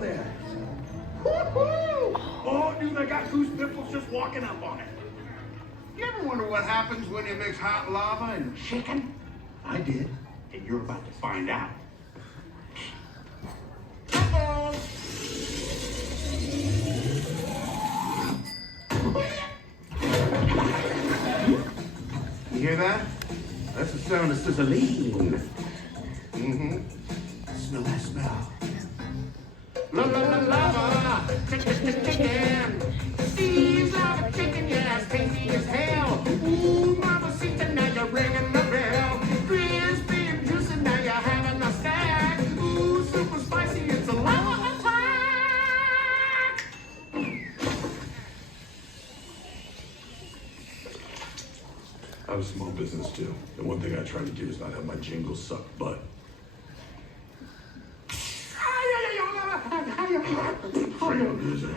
there. Woo-hoo! Oh, dude, I got goose pimples just walking up on it. You ever wonder what happens when you mix hot lava and chicken? I did, and you're about to find out. Uh-oh. You hear that? That's the sound of sizzling. Smell that smell. La la la lava, chicken. Steve's lava chicken, yeah, it's tasty as hell. Ooh, mama, see tonight you're ringing the bell. Crispy and juicy, now you're having a snack. Ooh, super spicy, it's a lava attack. I have a small business too. The one thing I try to do is not have my jingles suck butt. Freaking loser.